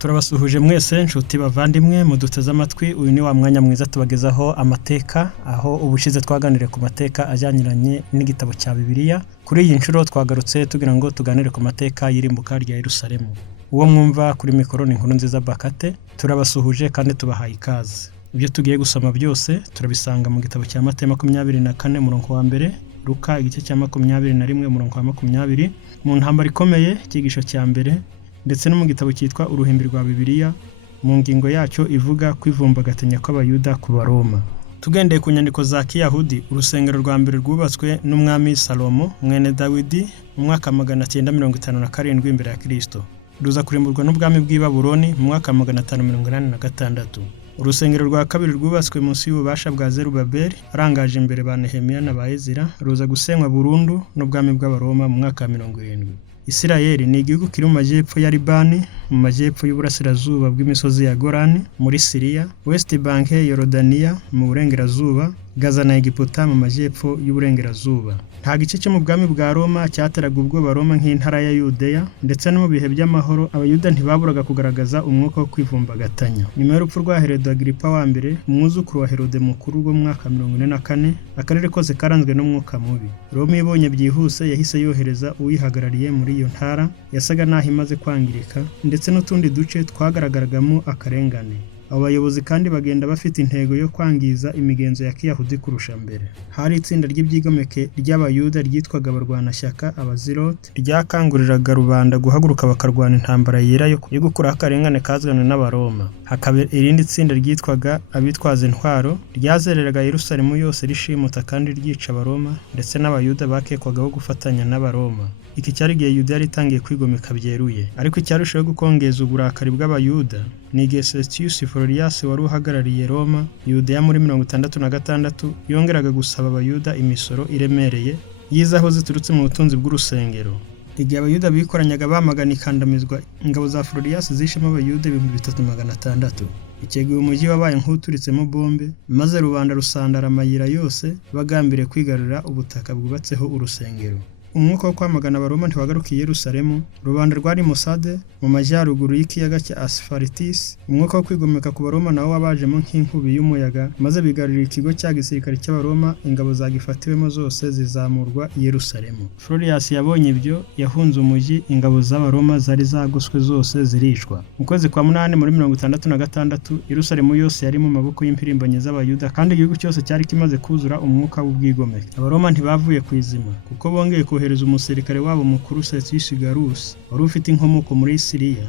Turabasuhuje mwese nshuti bavandimwe muduteze amatwi. Uyu ni wa mwanya mwiza tubagezaho amateka, aho ubushize twaganire ku mateka ajyaniranye n'igitabo cya Bibiliya. Kuri iyi nshuro twagarutse tugira ngo tuganire ku mateka y'irimbuka rya Yerusalemu. Uwo mwumva kuri mikoro ni Nkurunziza Bakate. Turabasuhuje kandi tubahaye ikaze. Ibyo tugiye gusoma byose turabisanga mu gitabo cya Matayo 24 umurongo wa mbere, Luka igice cya 21 umurongo wa 20, mu ntambara ikomeye ikigisho cya mbere, ndetse no mu gitabo cyitwa Uruhimbi rwa Bibiliya mu ngingo yacyo ivuga kwivumbagatanya kw'Abayuda ku Baroma. Tugendeye ku nyandiko za Kiyahudi, urusengero rwa mbere rwubatswe n'umwami Salomo mwene Dawidi mu mwaka 957 imbere ya Kristo, ruza kurimburwa n'ubwami bw'i Babuloni mu mwaka 586. Urusengero rwa kabiri rwubatswe munsi y'ububasha bwa Zerubabeli arangaje imbere ba Nehemiya na ba Ezira, ruza gusenywa burundu n'ubwami bw'Abaroma mu mwaka 70. Isirayeli ni igihugu kiri mu majyepfo ya Libani, mu majyepfo y'uburasirazuba bw'imisozi ya Golani muri Siriya, West Bank, Yorodaniya mu burengerazuba, Gaza na Egiputa mu majyepfo y'uburengerazuba. Nta gice cyo mu bwami bwa Roma cyateraga ubwoba Roma nk'intara ya Yudeya, ndetse no mu bihe by'amahoro Abayuda ntibaburaga kugaragaza umwuka wo kwivumbagatanya. Nyuma y'urupfu rwa Herode Agiripa wa mbere, umwuzukuru wa Herode mukuru wo mu mwaka 44, akarere kose karanzwe n'umwuka mubi. Roma ibonye byihuse yahise yohereza uyihagarariye muri iyo ntara, yasaga naho imaze kwangirika, ndetse n'utundi duce twagaragaragamo akarengane. Abo bayobozi kandi bagenda bafite intego yo kwangiza imigenzo ya Kiyahudi kurusha mbere. Hari itsinda ry'ibyigomeke ry'Abayuda ryitwaga abarwanashyaka Abazirote, ryakanguriraga rubanda guhaguruka bakarwana intambara yera yo gukuraho akarengane kazanwe n'Abaroma. Hakaba irindi tsinda ryitwaga abitwaza intwaro, ryazereraga Yerusalemu yose rishimuta kandi ryica Abaroma, ndetse n'Abayuda bakekwagaho gufatanya n'Abaroma. Iki cyari igihe Yuda yari itangiye kwigomeka byeruye, ariko icyarushaho gukongeza uburakari bw'Abayuda ni igihe Sestius Florius wari uhagarariye Roma Yudeya muri 66 yongeraga gusaba Abayuda imisoro iremereye yizaho ziturutse mu butunzi bw'urusengero. Igihe Abayuda bikoranyaga bamagana ikandamizwa, ingabo za Florius zishemo Abayuda 3600. Icyo gihe umujyi wabaye nk'uturitsemo bombe, maze rubanda rusandara amayira yose bagambiriye kwigarurira ubutaka bwubatseho urusengero. Umwuka wo kwamagana Abaroma ntiwagarukiye Yerusalemu. Rubanda rwari Musade mu majyaruguru y'ikiyaga cya Asfaltis. Umwuka wo kwigomeka ku Baroma nawo wabajemo nk'inkubi y'umuyaga, maze bigarurira ikigo cya gisirikare cy'Abaroma. Ingabo zagifatiwemo zose zizamurwa i Yerusalemu. Florius yabonye ibyo, yahunze umujyi, ingabo z'Abaroma zari zagoswe zose ziricwa. Mu kwezi kwa 8 muri 66, Yerusalemu yose yari mu maboko y'impirimbanyi z'Abayuda, kandi igihugu cyose cyari kimaze kuzura umwuka w'ubwigomeke. Abaroma ntibavuye ku izima, kuko bongeye kohereza umusirikare wabo mukuru Sestius Gallus wari ufite inkomoko muri Siriya.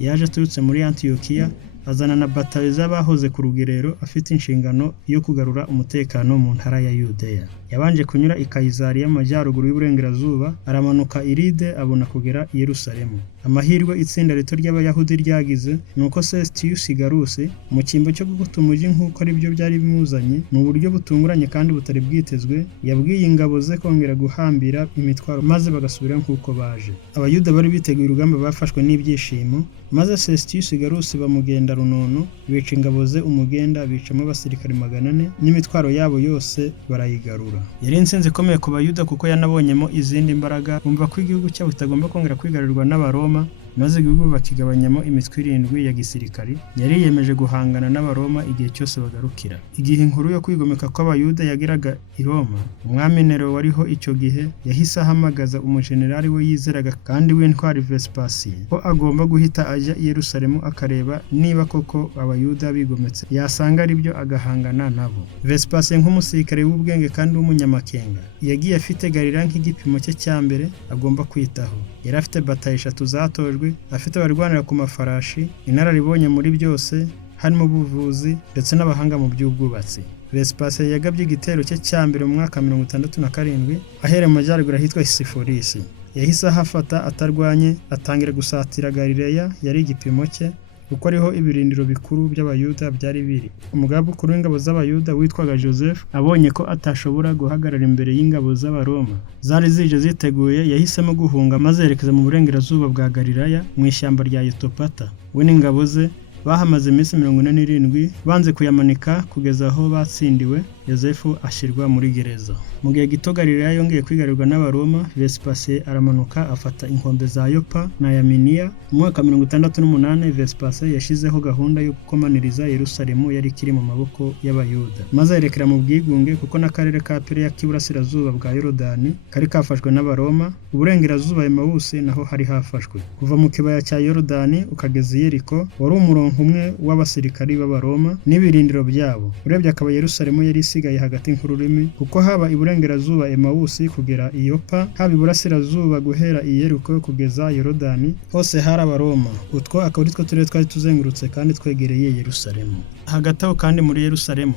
Yaje aturutse muri Antiyokiya, azana na batayo z'abahoze ku rugerero, afite inshingano yo kugarura umutekano mu ntara ya Yudeya. Yabanje kunyura i Kayizariya mu majyaruguru y'uburengerazuba, aramanuka Iride abona kugera i Yerusalemu. Amahirwe itsinda rito ry'Abayahudi ryagize nuko Sestius Gallus mu cyimbo cyo gukuta umujyi nk'uko ari byo byari bimuzanye, mu buryo butunguranye kandi butari bwitezwe, yabwiye ingabo ze kongera guhambira imitwaro maze bagasubira nk'uko baje. Abayuda bari biteguye urugamba bafashwe n'ibyishimo, maze Sestius Gallus bamugenda runono, bica ingabo ze umugenda, bicamo abasirikare 400 n'imitwaro yabo yose barayigarura. Yari intsinzi ikomeye ku Bayuda kuko yanabonyemo izindi mbaraga, bumva ko igihugu cyabo kitagomba kongera kwigarurirwa n'Abaroma, maze igihugu bakigabanyamo imitwe 7 ya gisirikari. Yari yiyemeje guhangana n'Abaroma igihe cyose bagarukira. Igihe inkuru yo kwigomeka kw'Abayuda yageraga i Roma, umwami Nero wariho icyo gihe yahise ahamagaza umujenerali we yizeraga kandi w'intwari Vespasien ko agomba guhita ajya i Yerusalemu akareba niba koko Abayuda bigometse, yasanga ari byo agahangana nabo. Vespasien nk'umusirikare w'ubwenge kandi w'umunyamakenga, yagiye afite Galilaya nk'igipimo cye cya mbere agomba kwitaho. Yari afite batayo 3 zatojwe, afite abarwanira ku mafarashi, inararibonye muri byose, harimo ubuvuzi ndetse n'abahanga mu by'ubwubatsi. Vespasien yagabye igitero cye cya mbere mu mwaka 67 ahereye mu majyaruguru ahitwa Siforisi. Yahise ahafata atarwanye, atangira gusatira Galilaya yari igipimo cye, kuko ariho ibirindiro bikuru by'Abayuda byari biri. Umugaba mukuru w'ingabo z'Abayuda witwaga Joseph abonye ko atashobora guhagarara imbere y'ingabo z'Abaroma zari zije ziteguye, yahisemo guhunga maze yerekeza mu burengerazuba bwa Galilaya mu ishyamba rya Yotopata. We n'ingabo ze bahamaze iminsi 47 banze kuyamanika kugeza aho batsindiwe, Yosefu ashyirwa muri gereza. Mu gihe gito Galilaya yongeye kwigarurirwa n'Abaroma, Vespasiye aramanuka afata inkombe za Yopa na Yaminiya. Mu mwaka 68 Vespasiye yashyizeho gahunda yo gukomaniriza Yerusalemu yari ikiri mu maboko y'Abayuda, maze yerekera mu bwigunge kuko n'akarere ka Pereya k'iburasirazuba bwa Yorodani kari kafashwe n'Abaroma, uburengerazuba Emawusi naho hari hafashwe. Kuva mu kibaya cya Yorodani ukageza i Yeriko wari umurongo umwe w'abasirikari b'Abaroma n'ibirindiro byabo. Urebye akaba Yerusalemu yari isigaye hagati nk'ururimi, kuko haba iburengerazuba Emawusi kugera i Yopa, haba iburasirazuba guhera i Yeriko kugeza Yorodani, hose hari Abaroma. Utwo akaba ari two turere twari tuzengurutse kandi twegereye Yerusalemu. Hagati aho kandi muri Yerusalemu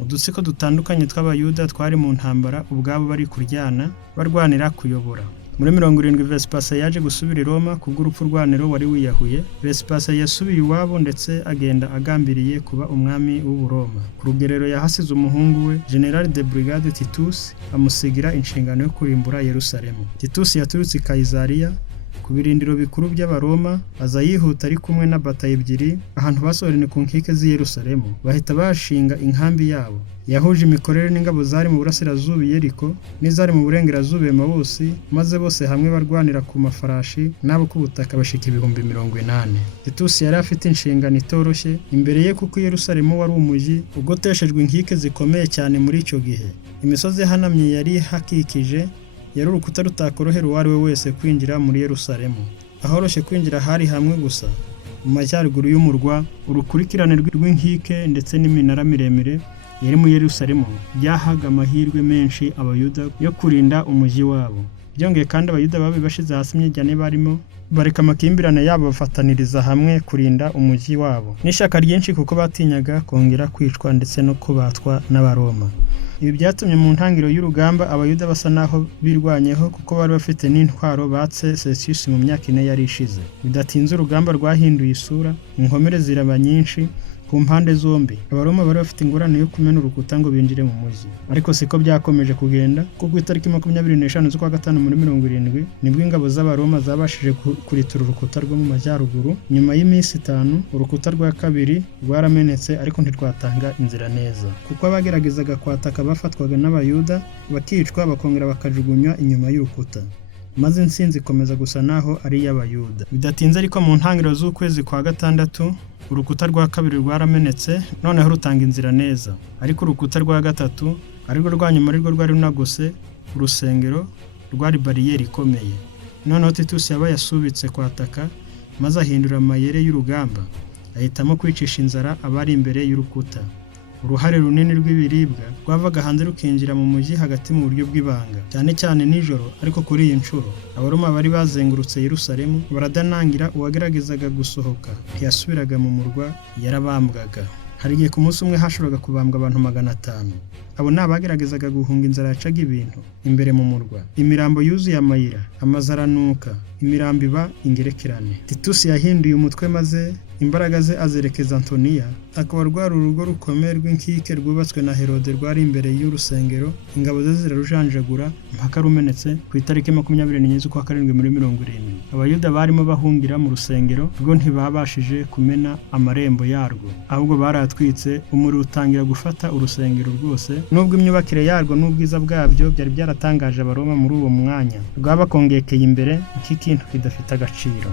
udutsiko dutandukanye tw'Abayuda twari mu ntambara, ubwabo bari kuryana barwanira kuyobora. Muri 70 Vespasiye yaje gusubira i Roma kubw'urupfu rwa Nero wari wiyahuye. Vespasiye yasubiye iwabo ndetse agenda agambiriye kuba umwami w'Uburoma. Ku rugerero yahasize umuhungu we General de Brigade Titus amusigira inshingano yo kurimbura Yerusalemu. Titus yaturutse i Kayizariya ku birindiro bikuru by'Abaroma, aza yihuta ari kumwe na batayo ebyiri ahantu basorene ku nkike z'i Yerusalemu, bahita bashinga inkambi yabo. Yahuje imikorere n'ingabo zari mu burasirazuba Yeriko n'izari mu burengerazuba Emawusi, maze bose hamwe barwanira ku mafarashi n'abo ku butaka bashika 80,000. Titus yari afite inshingano itoroshye imbere ye kuko Yerusalemu wari umujyi ugoteshejwe inkike zikomeye cyane muri icyo gihe. Imisozi ihanamye yari hakikije, yari urukuta rutakorohera uwo ari we wese kwinjira muri Yerusalemu. Ahoroshye kwinjira hari hamwe gusa mu majyaruguru y'umurwa, urukurikirane rw'inkike ndetse n'iminara miremire yari mu Yerusalemu byahaga amahirwe menshi Abayuda yo kurinda umujyi wabo. Byongeye kandi Abayuda babi bashize hasi imyijyane barimo, bareka amakimbirane yabo bafataniriza hamwe kurinda umujyi wabo n'ishyaka ryinshi kuko batinyaga kongera kwicwa ndetse no kubatwa n'Abaroma. Ibi byatumye mu ntangiriro y'urugamba Abayuda basa naho birwanyeho kuko bari bafite n'intwaro batse Celsius mu myaka 4 yari ishize. Bidatinze urugamba rwahinduye isura, inkomere ziraba nyinshi ku mpande zombi. Abaroma bari bafite ingorane yo kumena urukuta ngo binjire mu mujyi, ariko siko byakomeje kugenda kuko itariki 25 z'ukwa gatanu muri 70 nibwo ingabo z'Abaroma zabashije kuritura urukuta rwo mu majyaruguru. Nyuma y'iminsi 5 urukuta rwa kabiri rwaramenetse, ariko ntirwatanga inzira neza kuko abageragezaga kwataka bafatwaga n'Abayuda bakicwa bakongera bakajugunywa inyuma y'urukuta, maze insinzi ikomeza gusa naho ari iy'Abayuda. Bidatinze ariko mu ntangiriro z'ukwezi kwa gatandatu urukuta rwa kabiri rwaramenetse, noneho rutanga inzira neza. Ariko urukuta rwa gatatu arirwo rwanyuma arirwo rwari runagose urusengero, rwari bariyeri ikomeye. Noneho Titus yabaye asubitse kwataka, maze ahindura amayere y'urugamba, ahitamo kwicisha inzara abari imbere y'urukuta. Uruhare runini rw'ibiribwa rwavaga hanze rukinjira mu mujyi hagati mu buryo bw'ibanga, cyane cyane nijoro. Ariko kuri iyi nshuro Abaroma bari bazengurutse Yerusalemu baradanangira, uwageragezaga gusohoka ntiyasubiraga mu murwa, yarabambwaga. Hari igihe ku munsi umwe hashoboraga kubambwa abantu 500. Abo ni abageragezaga guhunga inzara yacaga ibintu imbere mu murwa. Imirambo yuzuye amayira, amazu aranuka, imirambo iba ingerekerane. Titus yahinduye umutwe maze imbaraga ze azerekeza Antoniya, akaba rwari urugo rukomeye rw'inkike rwubatswe na Herode rwari imbere y'urusengero. Ingabo ze zirarujanjagura mpaka rumenetse ku itariki 24 z'ukwa karindwi muri 70. Abayuda barimo bahungira mu rusengero rwo ntibabashije kumena amarembo yarwo, ahubwo baratwitse. Umuriro utangira gufata urusengero rwose, nubwo imyubakire yarwo n'ubwiza bwabyo byari byaratangaje Abaroma muri uwo mwanya. Rwabakongekeye imbere nk'ikintu kidafite agaciro.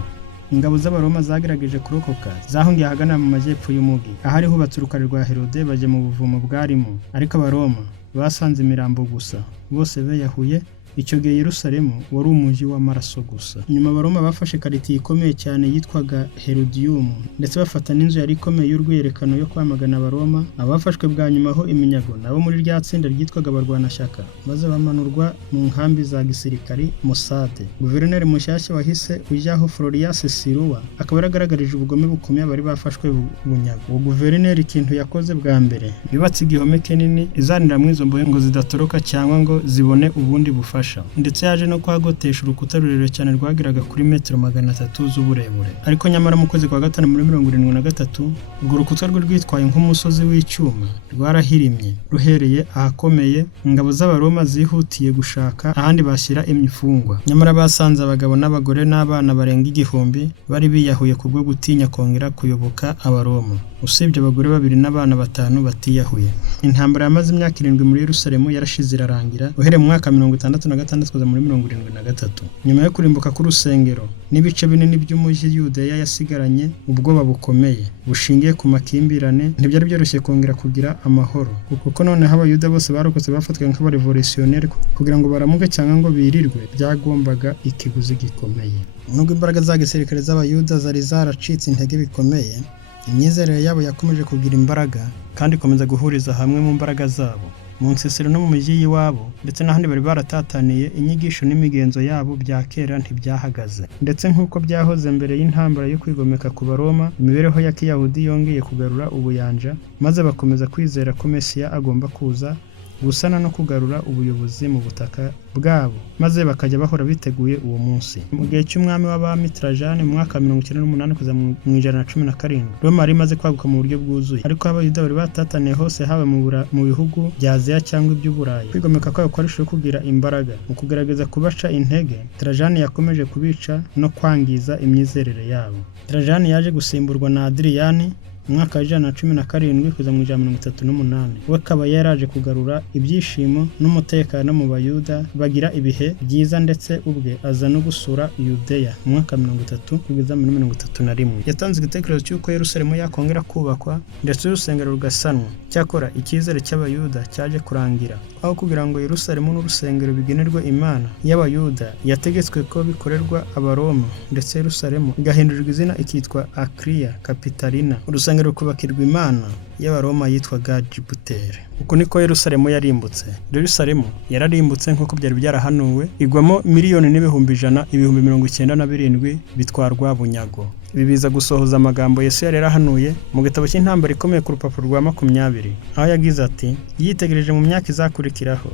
Ingabo z'Abaroma zagerageje kurokoka, zahungiye ahagana mu majyepfo y'umugi ahari hubatse urukari rwa Herode, bajya mu buvumo bwarimo. Ariko Abaroma basanze imirambo gusa, bose beyahuye. Icyo gihe Yerusalemu wari umujyi w'amaraso gusa. Nyuma Abaroma bafashe karitiye ikomeye cyane yitwaga Herodium, ndetse bafata n'inzu yari ikomeye y'urwerekano yo kwamagana Abaroma. Abafashwe bwa nyuma ho iminyago nabo muri rya tsinda ryitwaga abarwanashyaka, maze bamanurwa mu nkambi za gisirikari Mossade. Guverineri mushyashya wahise ujyaho Florias Siruwa akaba yaragaragarije ubugome bukomeye abari bafashwe bunyago. Uwo guverineri ikintu yakoze bwa mbere, yubatse igihome kinini izanira mu izo mbohe ngo zidatoroka cyangwa ngo zibone ubundi bufasha. ubufasha, ndetse yaje no kuhagotesha urukuta rurerure cyane rwageraga kuri metero 300 z'uburebure. Ariko nyamara mu kwezi kwa gatanu muri 73 urwo rukuta rwe rwitwaye nk'umusozi w'icyuma rwarahirimye ruhereye ahakomeye. Ingabo z'Abaroma zihutiye gushaka ahandi bashyira imyifungwa, nyamara basanze abagabo n'abagore n'abana barenga 1000 bari biyahuye kubwo gutinya kongera kuyoboka Abaroma, usibye abagore 2 n'abana 5 batiyahuye. Intambara yamaze imyaka 7 muri Yerusalemu yarashize irarangira uhereye mu mwaka 66 kugeza muri 73. Nyuma yo kurimbuka k'urusengero n'ibice binini by'umujyi Yudeya yasigaranye ubwoba bukomeye bushingiye ku makimbirane. Ntibyari byoroshye kongera kugira amahoro, kuko noneho Abayuda bose barokotse bafatwaga nk'abarevolutionnaire. Kugira ngo baramuke cyangwa ngo birirwe byagombaga ikiguzi gikomeye. Nubwo imbaraga za gisirikare z'Abayuda zari zaracitse intege bikomeye, imyizerere yabo yakomeje kugira imbaraga kandi ikomeza guhuriza hamwe mu mbaraga zabo. Mu nsisiro no mu mijyi y'iwabo ndetse n'ahandi bari baratataniye, inyigisho n'imigenzo yabo bya kera ntibyahagaze. Ndetse nk'uko byahoze mbere y'intambara yo kwigomeka ku Baroma, imibereho ya Kiyahudi yongeye kugarura ubuyanja, maze bakomeza kwizera ko Mesiya agomba kuza gusana no kugarura ubuyobozi mu butaka bwabo, maze bakajya bahora biteguye uwo munsi. Mu gihe cy'umwami w'abami Trajane mu mwaka 98 kugeza mu 117, Roma yari imaze kwaguka mu buryo bwuzuye, ariko Abayuda bari batataniye hose, haba mu bihugu bya Aziya cyangwa iby'Uburayi. Kwigomeka kwabo kwarushijeho kugira imbaraga. Mu kugerageza kubaca intege, Trajane yakomeje kubica no kwangiza imyizerere yabo. Trajane yaje gusimburwa na Adriyani mu mwaka wa 117 kugeza mu 138. We akaba yaraje kugarura ibyishimo n'umutekano mu Bayuda bagira ibihe byiza, ndetse ubwe aza no gusura Yudeya mu mwaka 30 kugeza muri 31. Yatanze igitekerezo cy'uko Yerusalemu yakongera kubakwa ndetse urusengero rugasanwa. Cyakora icyizere cy'Abayuda cyaje kurangira, aho kugira ngo Yerusalemu n'urusengero bigenerwe Imana y'Abayuda, yategetswe ko bikorerwa Abaroma, ndetse Yerusalemu igahindurirwa izina ikitwa Akria Capitalina. Urusengero kubakirwa Imana y'Abaroma yitwaga Jupiter. Uko niko Yerusalemu yarimbutse. Yerusalemu yararimbutse nk'uko byari byarahanuwe, igwamo miliyoni n'ibihumbi 197 bitwarwa bunyago. Ibi biza gusohoza amagambo Yesu yari yarahanuye mu gitabo cy'intambara ikomeye ku rupapuro rwa 20, aho yagize ati, yitegereje mu myaka izakurikiraho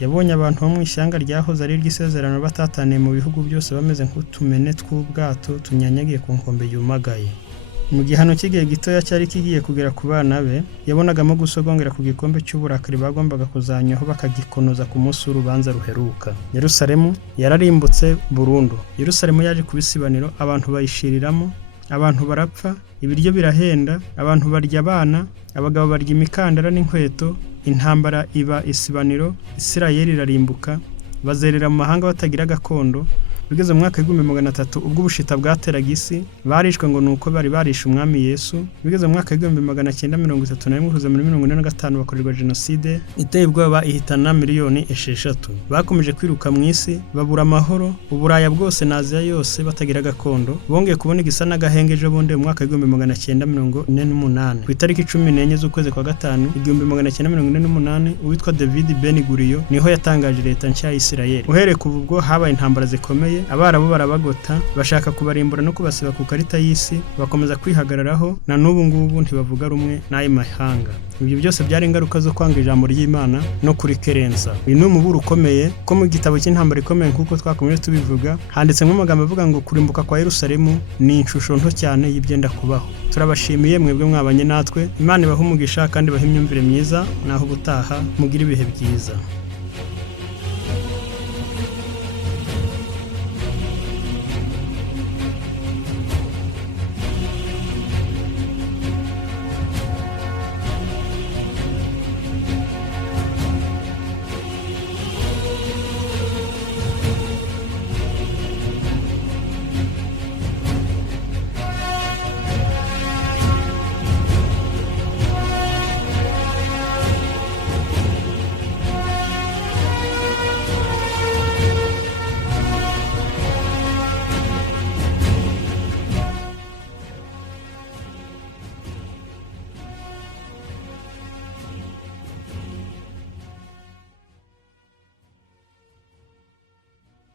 yabonye abantu bo mu ishyanga ryahoze ari iry'isezerano batataniye mu bihugu byose bameze nk'utumene tw'ubwato tunyanyagiye ku nkombe yumagaye. Mu gihano cy'igihe gitoya cyari kigiye kugera ku bana be, yabonagamo gusogongera ku gikombe cy'uburakari bagombaga kuzanyaho bakagikonoza ku munsi w'urubanza ruheruka. Yerusalemu yararimbutse burundu. Yerusalemu yaje kubisibaniro, abantu bayishiriramo, abantu barapfa, ibiryo birahenda, abantu barya abana, abagabo barya imikandara n'inkweto. Intambara iba isibaniro, Isirayeli irarimbuka, bazerera mu mahanga batagira gakondo. Bigeze mu mwaka 1300 ubwo ubushita bwateraga isi, barishwe ngo nuko bari barisha umwami Yesu. Bigeze mu mwaka 1931 kugeza muri 1945 bakorerwa jenoside iteye ubwoba ihitana miliyoni 6. Bakomeje kwiruka mu isi, babura amahoro, Uburaya bwose na Aziya yose batagira gakondo. Bongeye kubona igisa n'agahengeje bundi mu mwaka 1948 ku itariki 14 z'ukwezi kwa gatanu 1948, uwitwa David Ben Gurion niho yatangaje leta nshya ya Isirayeli. Uhereye kuva ubwo habaye intambara zikomeye, Abarabu barabagota bashaka kubarimbura no kubasiba ku karita y'isi, bakomeza kwihagararaho, na n'ubu ngubu ntibavuga rumwe n'ayo mahanga. Ibyo byose byari ingaruka zo kwanga ijambo ry'Imana no kurikerensa. Uyu ni umuburo ukomeye ko mu gitabo cy'intambara ikomeye nk'uko twakomeje tubivuga, handitsemo amagambo avuga ngo kurimbuka kwa Yerusalemu ni inshusho nto cyane y'ibyenda kubaho. Turabashimiye mwebwe mwabanye natwe, Imana ibahe umugisha kandi ibahe imyumvire myiza, naho ubutaha mugira ibihe byiza.